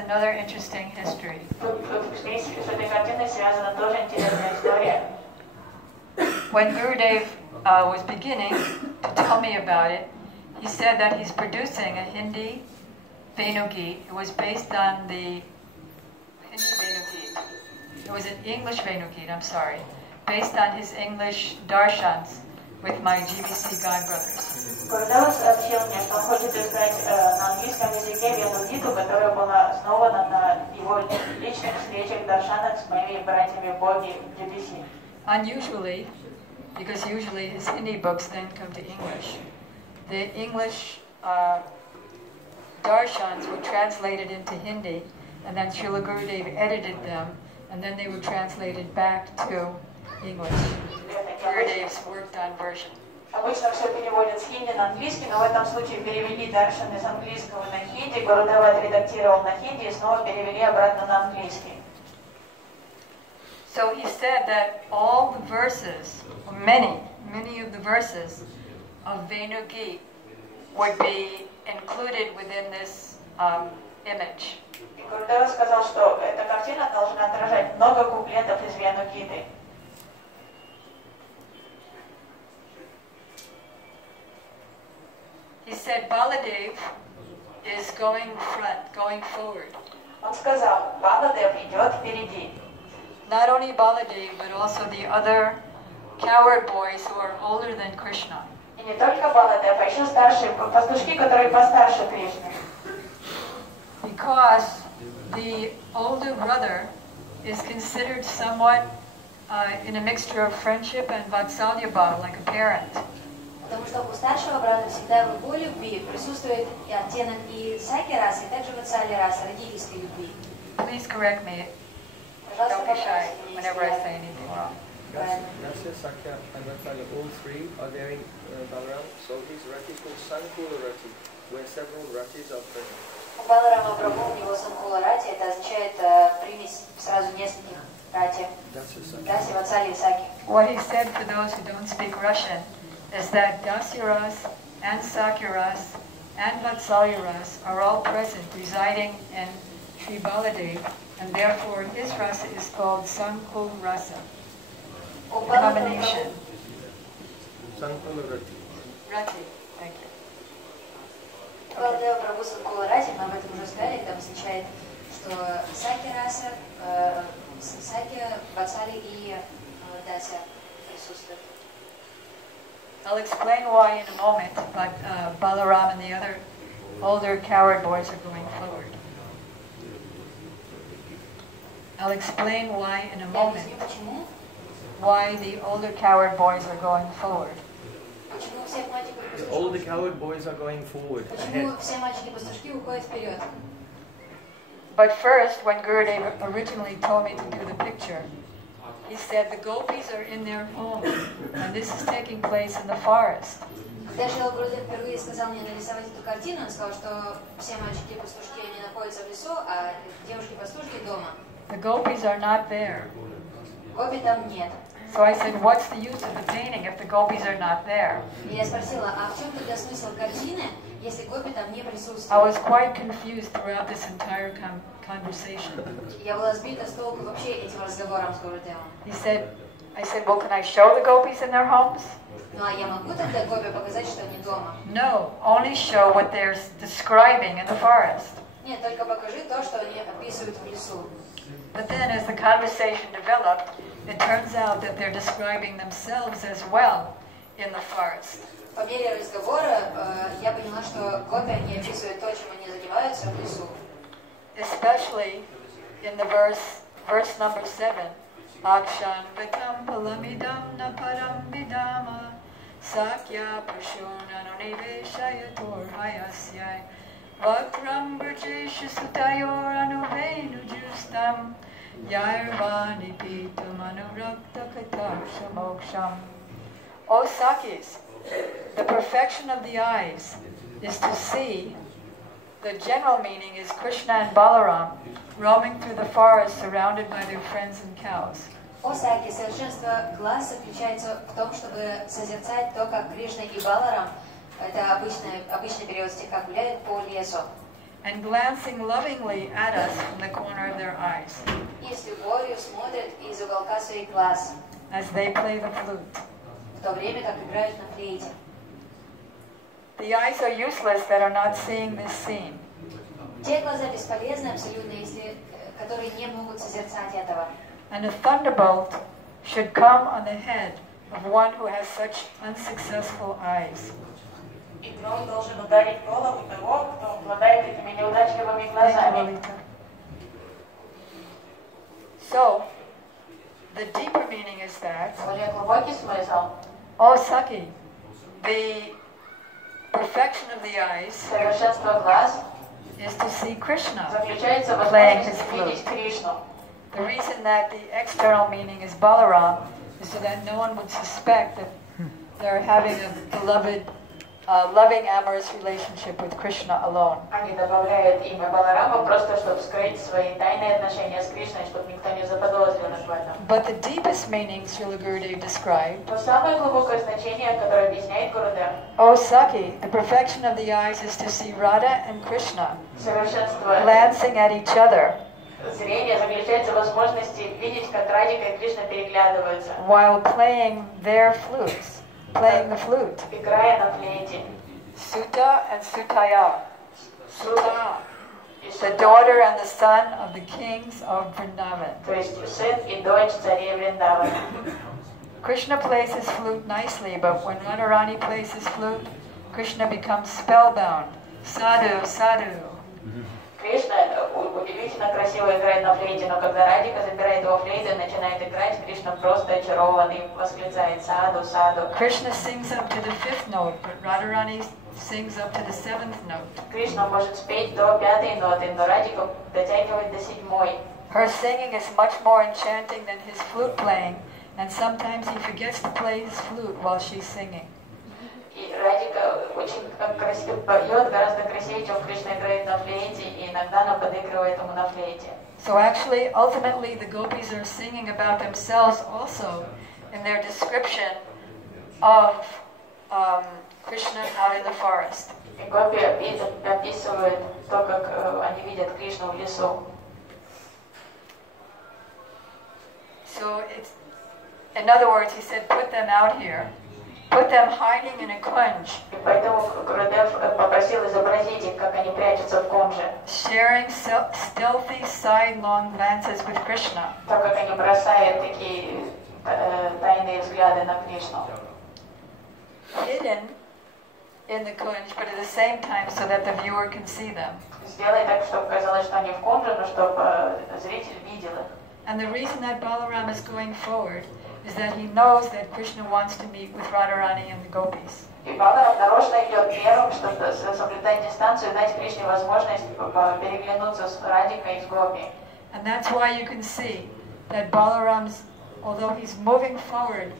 another interesting history. When Gurudev was beginning to tell me about it, he said that he's producing a Hindi Venugeet. It was based on the Hindi Venugeet. It was an English Venugeet, I'm sorry, based on his English darshans with my GBC God brothers. Гурдева сообщил мне, что он хочет издать на английском языке Венугиту, которая была основана на его личных встречах даршанах с моими братьями боги GBC. Unusually, because usually his Hindi books then come to English, the English darshans were translated into Hindi, and then Srila Gurudev edited them, and then they were translated back to English. Gurudev's worked on version. Обычно все переводят с хинди на английский, но в этом случае перевели даршаны с английского на хинди, Гурудева отредактировал на хинди и снова перевели обратно на английский. So he said that all the verses, or many of the verses of Venugeet would be included within this image. Гурудева сказал, что эта картина должна отражать много куплетов из Венугиты. He said Baladev is going forward. Он сказал, Баладев идет впереди. Not only Baladev, but also the other coward boys who are older than Krishna. И не только Баладев, а еще старшие пастушки, которые постарше Кришны. Because the older brother is considered somewhat in a mixture of friendship and vatsalya bhava, like a parent. Потому что у старшего брата всегда в его любви присутствует и оттенок и саки расы, и также ватсали расы, родительской любви. Please correct me. Don't be shy whenever I say anything wrong. Rasya, Sakya, and Vatsala, all three are there in Balaram. So his rati is called Sankula Rati, where several ratis are present. У Баларама Прабху у него Санкула Рати, это означает примесь сразу нескольких рати. Раси, ватсали и саки. What he said for those who don't speak Russian is that Dasyaras and Sakyaras and Vatsalyaras are all present, residing in Sri Baladev, and therefore his rasa is called Sankul Rasa. Combination. Sankula Rati. Rati, thank you. Баладева Прабху Санкула Рати, мы об этом уже сказали, это означает, что саки раса, саки, ватсали и дася присутствуют. I'll explain why in a moment, but Balaram and the other older coward boys are going forward. I'll explain why in a moment why the older coward boys are going forward. The older coward boys are going forward. Почему все мальчики-пастушки уходят вперед? But first, when Gurudev originally told me to do the picture, he said the gopis are in their home, and this is taking place in the forest. Когда Шрила Гурудев впервые сказал мне нарисовать эту картину, он сказал, что все мальчики-пастушки они находятся в лесу, а девушки-пастушки дома. The gopis are not there. Гопи там нет. So I said, what's the use of the painting if the gopis are not there? И я спросила, а в чем тогда смысл картины, если гопи там не присутствуют? I was quite confused throughout this entire conversation. Я была сбита с толку вообще этим разговором с Гурудевом. I said, well, can I show the gopis in their homes? Ну а я могу тогда гопи показать, что они дома? No, only show what they're describing in the forest. Нет, только покажи то, что они описывают в лесу. But then as the conversation developed, it turns out that they're describing themselves as well in the forest. По мере разговора я поняла, что гопи они описывают то, чем они занимаются в лесу. Especially in the verse number 7. Akshan vitam palamidam na param vidama sakya prashunanuniveshayator hayasyai vakram brajesha sutayor anuvenujustam yarvani pitam anurakta katarsha moksham. O Sakis, the perfection of the eyes is to see. The general meaning is Krishna and Balaram roaming through the forest surrounded by their friends and cows. О Саки, совершенство глаз заключается в том, чтобы созерцать то, как Кришна и Баларам, это обычный перевод стиха, гуляют по лесу. and glancing lovingly at us from the corner of their eyes. И с любовью смотрят из уголка своих глаз, as they play the flute. в то время как играют на флейте. The eyes are useless that are not seeing this scene. Те глаза бесполезны абсолютно, которые не могут созерцать этого. And a thunderbolt should come on the head of one who has such unsuccessful eyes. И гром должен ударить голову того, кто обладает этими неудачливыми глазами. So, the deeper meaning is that, Более глубокий смысл. oh Saki, the perfection of the eyes Совершенство глаз is to see Krishna заключается в playing his возможности flute. видеть Кришну. The reason that the external meaning is Balaram is so that no one would suspect that they're having a beloved, loving, amorous relationship with Krishna alone. Они добавляют имя Баларама просто, чтобы скрыть свои тайные отношения с Кришной, чтобы никто не заподозрил их в этом. But the deepest meaning Srila Gurudev described, Но самое глубокое значение, которое объясняет Гурудев, oh Saki, the perfection of the eyes is to see Radha and Krishna совершенство glancing at each other зрения заключается в возможности видеть, как Радика и Кришна переглядываются, while playing their flutes, playing the flute. играя на флейте. Sutta and Sutaya. Сута и The Сута, daughter and the son of the kings of Vrindavan. то есть сын и дочь царей Вриндавана. Krishna plays his flute nicely, but when Radharani plays his flute, Krishna becomes spellbound. Sadhu, sadhu. Кришна удивительно красиво играет на флейте, но когда Радика забирает его флейту и начинает играть, Кришна просто очарован и восклицает «Саду, саду». Krishna sings up to the 5th note, but Radharani sings up to the 7th note. Кришна может спеть до 5-й ноты, но Радика дотягивает до 7-й. Her singing is much more enchanting than his flute playing, and sometimes he forgets to play his flute while she's singing. И Радика очень красиво поет, гораздо красивее, чем Кришна играет на флейте, и иногда она подыгрывает ему на флейте. So actually, ultimately, the gopis are singing about themselves also in their description of Krishna out in the forest. И гопи описывают то, как они видят Кришну в лесу. So it's, in other words, he said, put them out here. Put them hiding in a kunj, И поэтому Гурудев попросил изобразить их, как они прячутся в кунже. sharing stealthy sidelong glances with Krishna. То, как они бросают такие тайные взгляды на Кришну. Hidden in the kunj, but at the same time so that the viewer can see them. Сделай так, чтобы казалось, что они в кунже, но чтобы зритель видел их. And the reason that Balaram is going forward is that he knows that Krishna wants to meet with Radharani and the gopis. И Баларам нарочно идет первым, чтобы соблюдать дистанцию и дать Кришне возможность переглянуться с Радикой и с Гопи. And that's why you can see that Balaram's, although he's moving forward,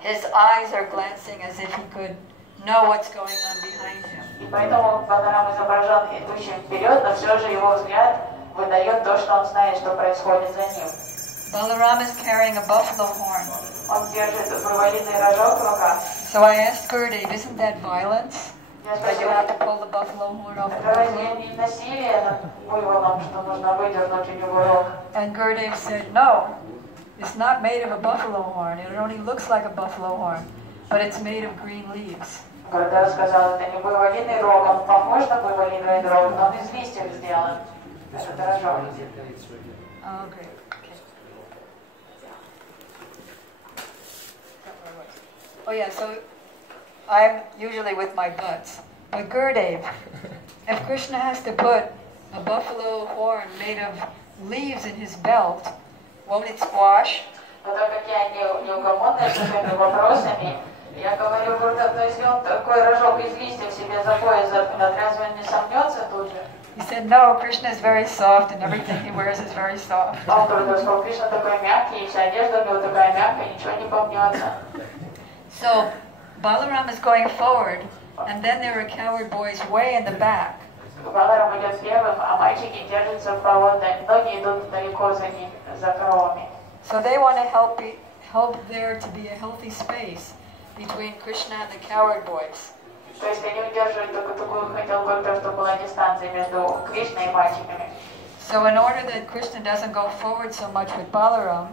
his eyes are glancing as if he could know what's going on behind him. И поэтому Баларам изображен идущим вперед, но все же его взгляд выдает то, что он знает, что происходит за ним. Balaram is carrying a buffalo horn. Он держит буйволиный рожок в руках. So I asked Gurudev, isn't that violence? Я That you спросила, have to pull the buffalo horn off the это разве buffalo? не насилие над буйволом, что нужно выдернуть у него рог? And Gurudev said, no, it's not made of a buffalo horn. It only looks like a buffalo horn, but it's made of green leaves. Гурудев сказал, это не буйволиный рог, он похож на буйволиный рог, но он из листьев сделан. Это рожок. Oh, great. Okay. Oh yeah, so I'm usually with my butts. But Gurudev, if Krishna has to put a buffalo horn made of leaves in his belt, won't it squash? Но так как я неугомонная с этими вопросами, я говорю, Гурудев, то если он такой рожок из листьев себе за пояс запнет, разве он не сомнется тут же? He said, no, Krishna is very soft and everything he wears is very soft. А он Гурудев сказал, Кришна такой мягкий, и вся одежда у него такая мягкая, ничего не помнется. So Balaram is going forward, and then there are coward boys way in the back. Баларам идет первым, а мальчики держатся в проводной, ноги идут далеко за ним, за коровами. So they want to help there to be a healthy space between Krishna and the coward boys. То есть они удерживают такую хотелку, чтобы была дистанция между Кришной и мальчиками. So in order that Krishna doesn't go forward so much with Balaram,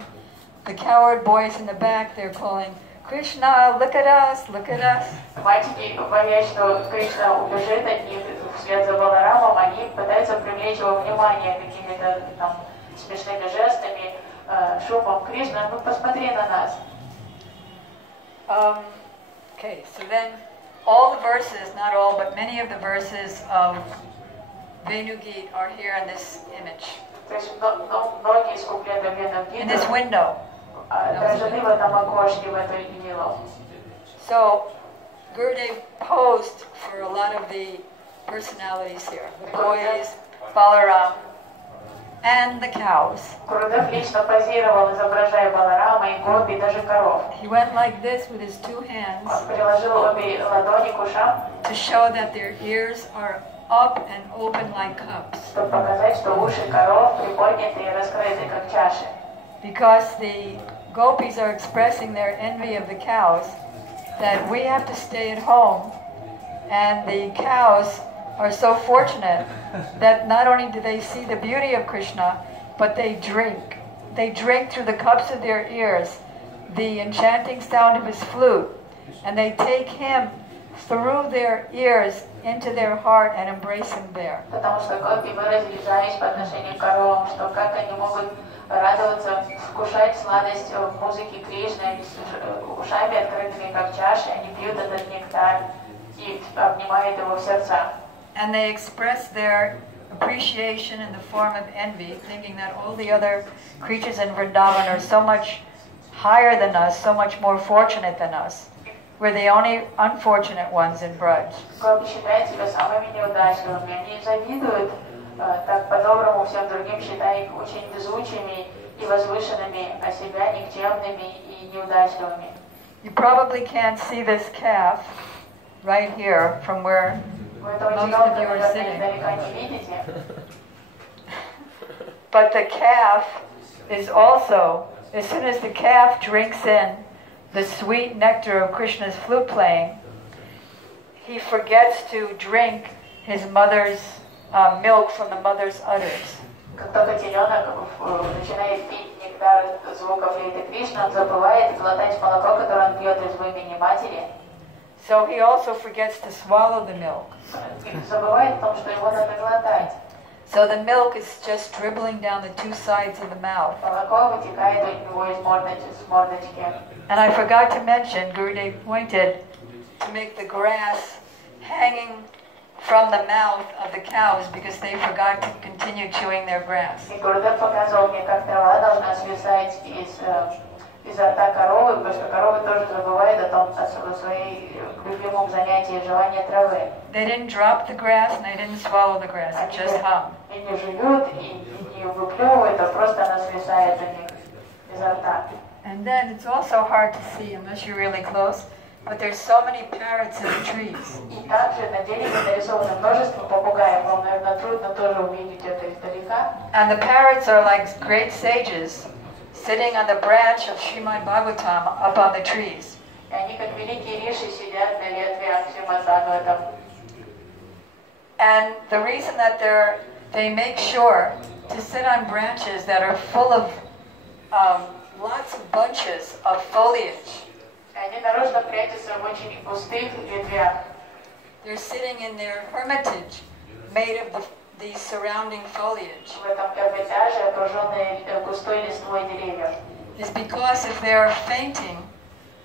the coward boys in the back, they're calling, Krishna, look at us, look at us. Мальчики, боясь, что Кришна убежит от них вслед за Баларамом, они пытаются привлечь его внимание какими-то там смешными жестами, шумом. Кришна, ну посмотри на нас. Okay, so then all the verses, not all, but many of the verses of Venugit are here in this image, То есть многие из куплетов in this window. отражены в этом окошке, в эту винилу. So Gurudev posed for a lot of the personalities here, the boys, Balaram, and the cows. Гурудев лично позировал, изображая Баларама и гопи, даже коров. He went like this with his two hands Он приложил обе ладони к ушам, to show that their ears are up and open like cups. чтобы показать, что уши коров приподняты и раскрыты, как чаши. Because the gopis are expressing their envy of the cows, that we have to stay at home, and the cows are so fortunate that not only do they see the beauty of Krishna, but they drink. They drink through the cups of their ears the enchanting sound of his flute, and they take him through their ears into their heart and embrace him there. Потому что гопи выразили зависть по отношению к коровам, что как они могут радоваться, вкушать сладость музыки Кришны с ушами открытыми, как чаши, они пьют этот нектар и обнимают его в сердца. And they express their appreciation in the form of envy, thinking that all the other creatures in Vrindavan are so much higher than us, so much more fortunate than us. We're the only unfortunate ones in Braj. Гопи считают себя самыми неудачливыми, они завидуют так по-доброму всем другим, считая их очень везучими и возвышенными, а себя никчемными и неудачливыми. You probably can't see this calf right here from where Вы этого most животного, of you are наверное, sitting. издалека не видите. But the calf is also, as soon as the calf drinks in the sweet nectar of Krishna's flute playing, he forgets to drink his mother's milk from the mother's udders. Как только теленок начинает пить нектар звуков флейты Кришны, он забывает глотать молоко, которое он пьет из вымени матери. So he also forgets to swallow the milk. Забывает о том, что его надо глотать. So the milk is just dribbling down the two sides of the mouth. Молоко вытекает у него из мордочки. And I forgot to mention, Gurudev pointed to make the grass hanging from the mouth of the cows because they forgot to continue chewing their grass. И Гурудев показывал мне, как трава должна свисать изо рта коровы, потому что коровы тоже забывают о своей любимом занятии жевания травы. They didn't drop the grass and they didn't swallow the grass, it just hung. И не жуют, и не выплевывают, а просто она свисает у них изо рта. And then it's also hard to see unless you're really close, but there's so many parrots in the trees. И также на дереве нарисовано множество попугаев. Вам, наверное, трудно тоже увидеть это издалека. And the parrots are like great sages sitting on the branch of Srimad Bhagavatam up on the trees. И они, как великие риши, сидят на ветвях Шримад Бхагаватам. And the reason that they make sure to sit on branches that are full of lots of bunches of foliage. Они нарочно прячутся в очень густых ветвях. They're sitting in their hermitage made of the surrounding foliage. В этом эрмитаже, окруженные густой листвой деревьев. Is because if they're fainting,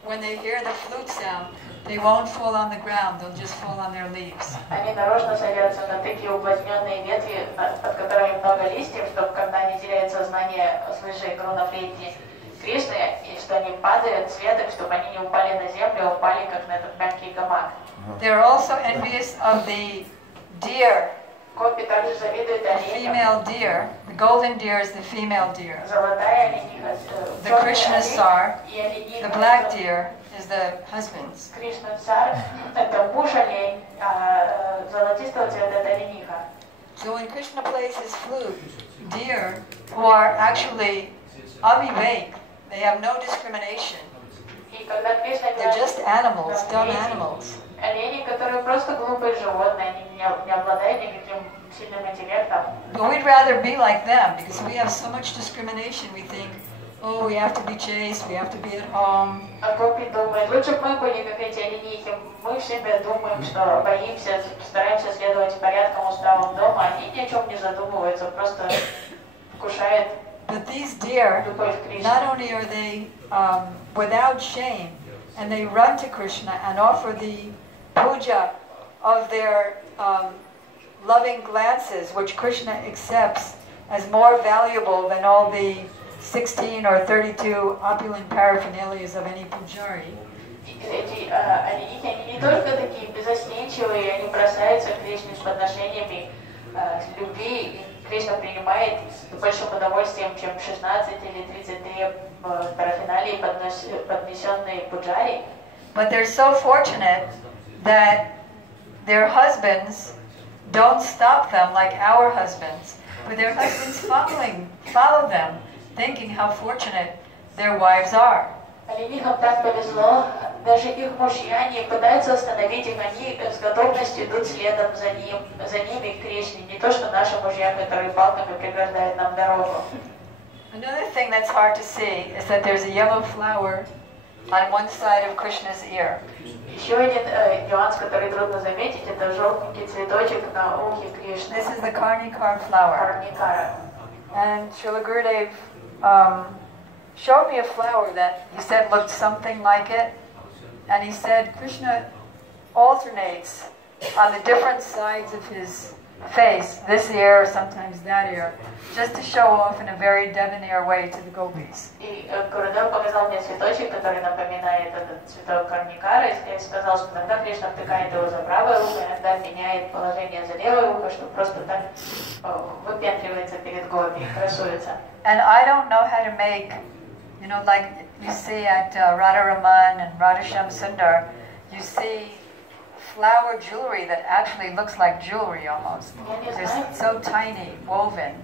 when they hear the flute sound, they won't fall on the ground, they'll just fall on their leaves. Они нарочно садятся на такие уплотненные ветви, под которыми много листьев, чтобы когда они теряют сознание, слыша игру на флейте Кришны, и что они падают с веток, чтобы они не упали на землю, а упали как на этот мягкий гамак. They're also envious of the deer. Гопи также завидуют The оленям. female deer, the golden deer is the female deer. Золотая олениха, The Krishna Sar, и олениха. the black deer is the husband's. Кришна Сар – это муж олень, а золотистого цвета – это олениха. So when Krishna plays his flute, deer, who are actually avivek, they have no discrimination. И когда Кришна They're играет just animals, на dumb флейте, animals. олени, которые просто глупые животные, они не обладают никаким сильным интеллектом. But we'd rather be like them because we have so much discrimination. We think, oh, we have to be chaste, we have to be at home. А копи думает, лучше бы мы были как эти оленихи. Мы все думаем, что боимся, стараемся следовать порядкам, уставам дома. Они ни о чем не задумываются, просто вкушают. But these deer, not only are they without shame, and they run to Krishna and offer the puja of their loving glances, which Krishna accepts as more valuable than all the 16 or 32 opulent paraphernalias of any pujari. Эти оленихи, они не только такие безостенчивые, они бросаются к Кришне с подношениями любви. Кришна принимает с большим удовольствием, чем 16 или 33 парафиналии, поднесенные пуджари. But they're so fortunate that their husbands don't stop them like our husbands, but their husbands follow them, thinking how fortunate their wives are. Оленихам так повезло, даже их мужья не пытаются остановить их, они с готовностью идут следом за ними к Кришне, не то что наши мужья, которые палками преграждают нам дорогу. Another thing that's hard to see is that there's a yellow flower on one side of Krishna's ear. Еще один нюанс, который трудно заметить, это желтенький цветочек на ухе Кришны. This is the Karnikar flower. Карникара. And Srila Gurudev showed me a flower that he said looked something like it. And he said Krishna alternates on the different sides of his face, this ear or sometimes that ear, just to show off in a very debonair way to the gopis. И Гурудев показал мне цветочек, который напоминает этот цветок карникара, и сказал, что иногда Кришна втыкает его за правое ухо, иногда меняет положение за левое ухо, чтобы просто так выпендривается перед гопи, красуется. And I don't know how to make, like you see at Radharaman and Radhasham Sundar, you see flower jewelry that actually looks like jewelry almost. They're so tiny, woven.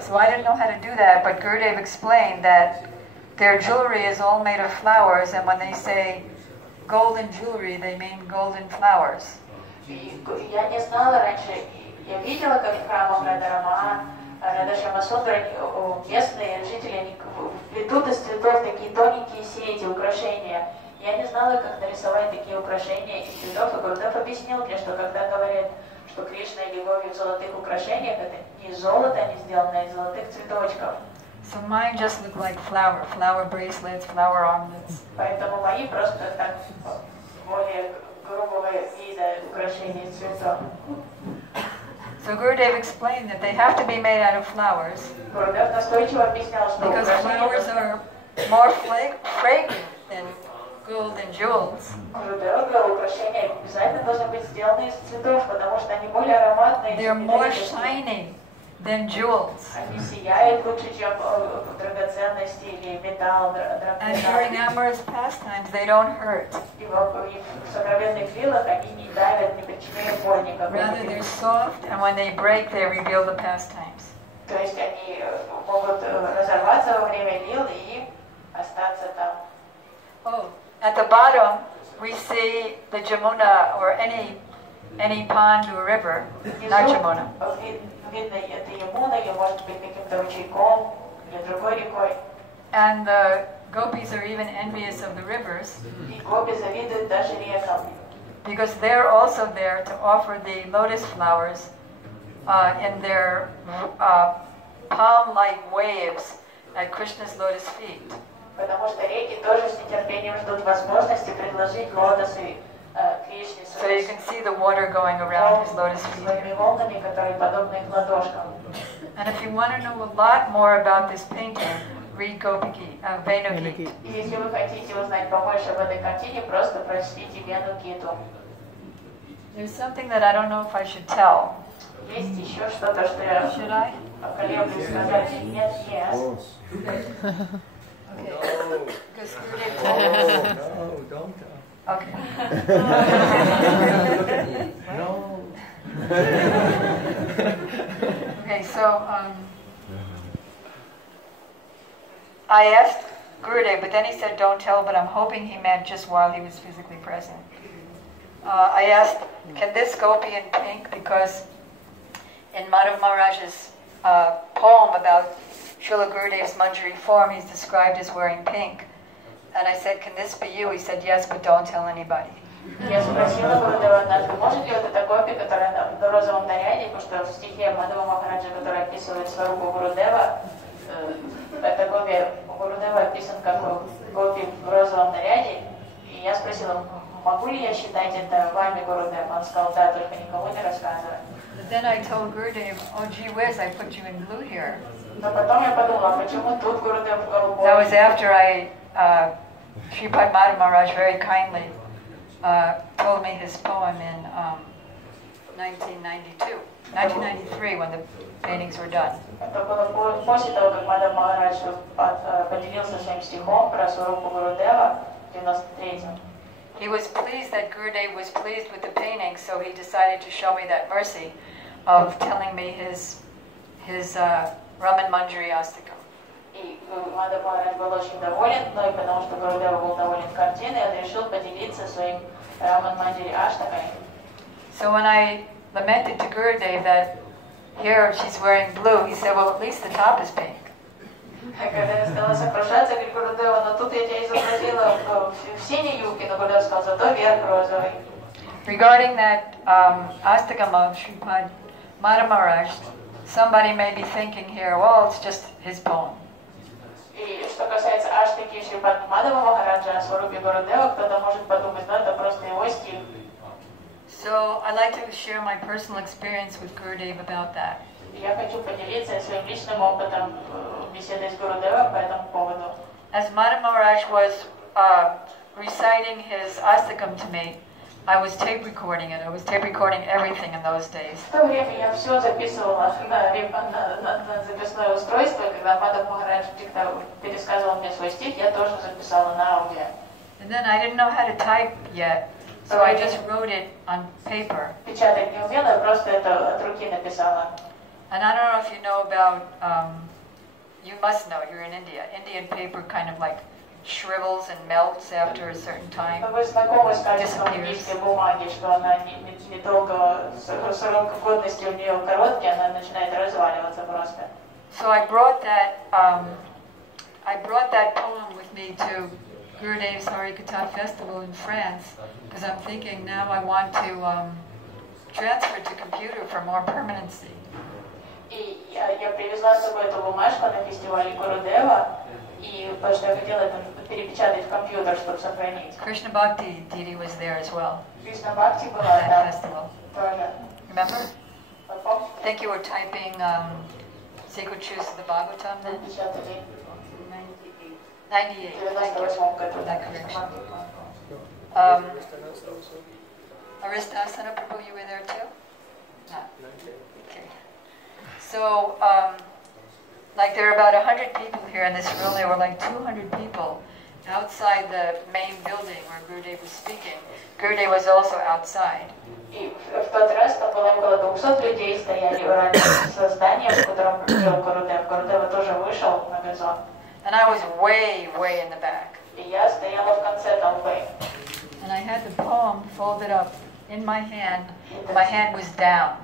So I didn't know how to do that, but Gurudev explained that their jewelry is all made of flowers, and when they say golden jewelry, they mean golden flowers. Я не знала раньше, я видела, как в храмах Радхарамана, Радхашама Сундара, местные жители, они плетут из цветов такие тоненькие сети, украшения. Я не знала, как нарисовать такие украшения из цветов, и Гурудев объяснил мне, что когда говорят, что Кришна или Гови в золотых украшениях, это не из золота они сделаны, а из золотых цветочков. So mine just look like flower bracelets, flower armlets. Поэтому мои просто так более грубого вида украшения из цветов. So Gurudev explained that they have to be made out of flowers Гурудев настойчиво объяснял, что because flowers are more fragrant than gold and jewels. Украшения обязательно должны быть сделаны из цветов, потому что они более ароматные. They're more shining than jewels. Они сияют лучше, чем драгоценности или металл. And during amorous pastimes, they don't hurt. И в сокровенных виллах они не давят, не причиняют боль никакой. Rather, they're soft, and when they break, they reveal the pastimes. То есть они могут разорваться во время лил и остаться там. Oh. At the bottom, we see the Jamuna or any pond or river, not Jamuna. And the gopis are even envious of the rivers because they're also there to offer the lotus flowers in their palm-like waves at Krishna's lotus feet. Потому что реки тоже с нетерпением ждут возможности предложить лотосы Кришне So you can see the water going around his lotus feet. волнами, которые подобны их ладошкам. And if you want to know a lot more about this painting, read Venu Gita. И если вы хотите узнать побольше об этой картине, просто прочтите Вену Гиту. There's something that I don't know if I should tell. Есть еще что-то, что я поколеблюсь сказать. Нет, yes. Okay. No. Because No, don't. Okay. No. Okay, so I asked Gurudev, but then he said don't tell, but I'm hoping he meant just while he was physically present. I asked, can this gopi in pink? Because in Madhav Maharaj's poem about Srila Gurudev's Manjari form, he's described as wearing pink. And I said, can this be you? He said, yes, but don't tell anybody. Я спросила Гурудева однажды, может ли вот эта гопи, которая в розовом наряде, потому что в стихе Мадхава Махараджа, который описывает сварупу Гурудева, эта гопи Гурудева описан как гопи в розовом наряде, и я спросила, могу ли я считать это вами, Гурудев? Он сказал, да, только никому не рассказывай. Then I told Gurudev, oh gee whiz, I put you in blue here. Но потом я подумала, почему тут Гурудев в голубом? That was after Sripad Madhav Maharaj very kindly told me his poem in 1993, when the paintings were done. Это было после того, как Мадхав Махарадж поделился своим стихом про сварупу Гурудева в 93-м. He was pleased that Gurudev was pleased with the painting, so he decided to show me that mercy of telling me his Raman Manjari Astakam. И Мадхав Махарадж был очень доволен мной, потому что Гурудев был доволен картиной, он решил поделиться своим Раман Манджари Аштакой. So when I lamented to Gurudev that here she's wearing blue, he said, well, at least the top is pink. Когда я стала сокрушаться, говорит Гурудева, но тут я тебя изобразила в синей юбке, но Гурудев сказал, зато верх розовый. Regarding that Astakam of Sripad Madhav Maharaj, somebody may be thinking here, well, it's just his poem. И что касается Аштаки Шрипад Мадхава Махараджа о сварупе Гурудева, кто-то может подумать, ну это просто его стиль. So I'd like to share my personal experience with Gurudev about that. Я хочу поделиться своим личным опытом беседы с Гурудевом по этому поводу. As Madhav Maharaj was reciting his Astakam to me, I was tape recording it. I was tape recording everything in those days. В то время я все записывала на записное устройство, когда Мадхав Махарадж пересказывал мне свой стих, я тоже записала на аудио. And then I didn't know how to type yet, so I just wrote it on paper. Печатать не умела, я просто это от руки написала. And I don't know if you know about, you must know, you're in India. Indian paper kind of like shrivels and melts after a certain time. Вы знакомы с качеством индийской бумаги, что она недолго, срок годности у нее короткий, она начинает разваливаться просто. So I brought that poem with me to Gurudev's Harikatha festival in France, because I'm thinking now I want to transfer it to computer for more permanency. И я привезла с собой эту бумажку на фестивале Гурудева, и потому что я хотела это перепечатать в компьютер, чтобы сохранить. Krishna Bhakti Didi was there as well. Кришна Бхакти была That там festival. тоже. Remember? Помните? I think you were typing Sacred Truths of the Bhagavatam then? Печатали 98. в Thank you. 98 году. That correction. Aristasana Prabhu, you were there too? No. Okay. So, like there are about 100 people here in this room. There were like 200 people outside the main building where Gurudev was speaking. Gurudev was also outside. И в тот раз там было около 200 людей, стояли ранее со зданием, в котором жил Гурудев. Гурудев тоже вышел на газон. And I was way, way in the back. И я стояла в конце толпы. And I had the poem folded up in my hand. My hand was down.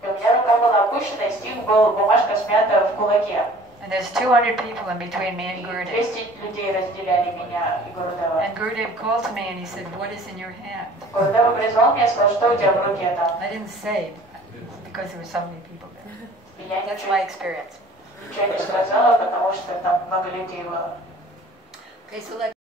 И у меня рука была опущена, и стих был, бумажка смята в кулаке. And there's 200 people in between me and Gurudev. 200 людей разделяли меня и Гурудева. And Gurudev called to me and he said, what is in your hand? Гурудев призвал меня и сказал, что у тебя в руке там. I didn't say it because there were so many people there. И я That's my experience. ничего не сказала, потому что там много людей было. Okay, so let's